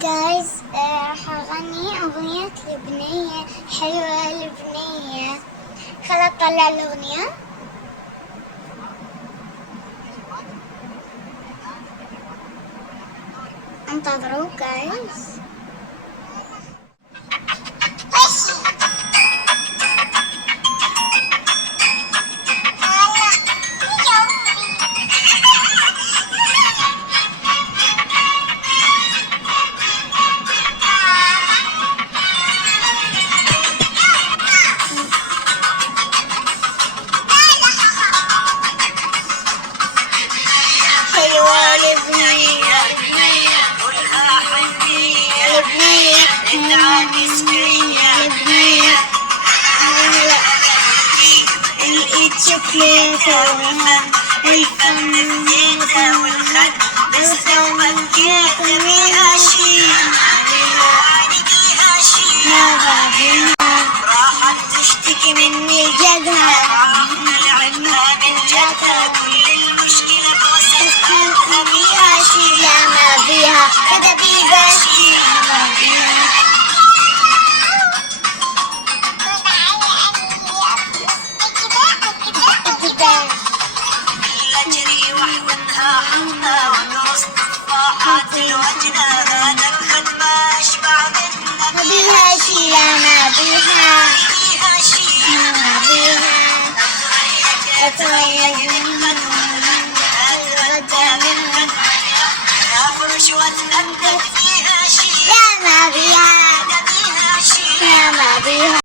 جايز راح أغني أغنية لبنية حلوة لبنية. خل أطلع الأغنية. انتظروا جايز. حلوة لبنية لبنية كلها حنية لبنية تنعكس فيا لبنية. لقيت شوكليتة والخد الفم الزيتة والخد بس لو بكيت فيها شي فيها شي ما فيها. راحت تشتكي مني الجدها لعبها من جدها كل المشكلة بوصفها فيها شي لا ما فيها كذا بيها شي ما فيها. الأجري وحدها حنا ونرص تفاحات الوجنة هذا الخد ما أشبع منا ما بيها شي لا ما بيها فيها شي ما بيها. أتريق من خد أتغدى من خد أفرش وأتغدى فيها شي لا ما بيها.